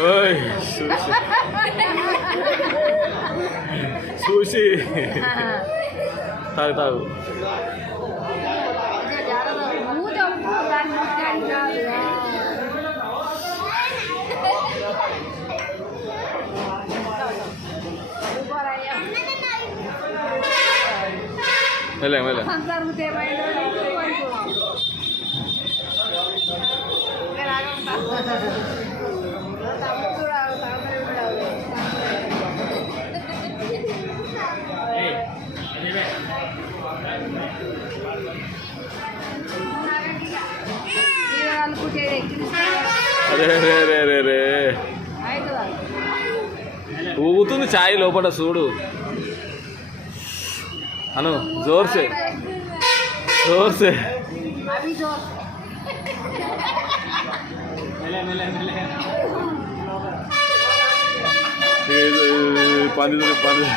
ఓయ్ చూసి తాగు తాగు. వెళ్ళాం వెళ్ళాం. అరే రే రే రే రే ఊగుతుంది ఛాయ్ లోపల చూడు అను జోర్సే జోర్సే. పంది పంది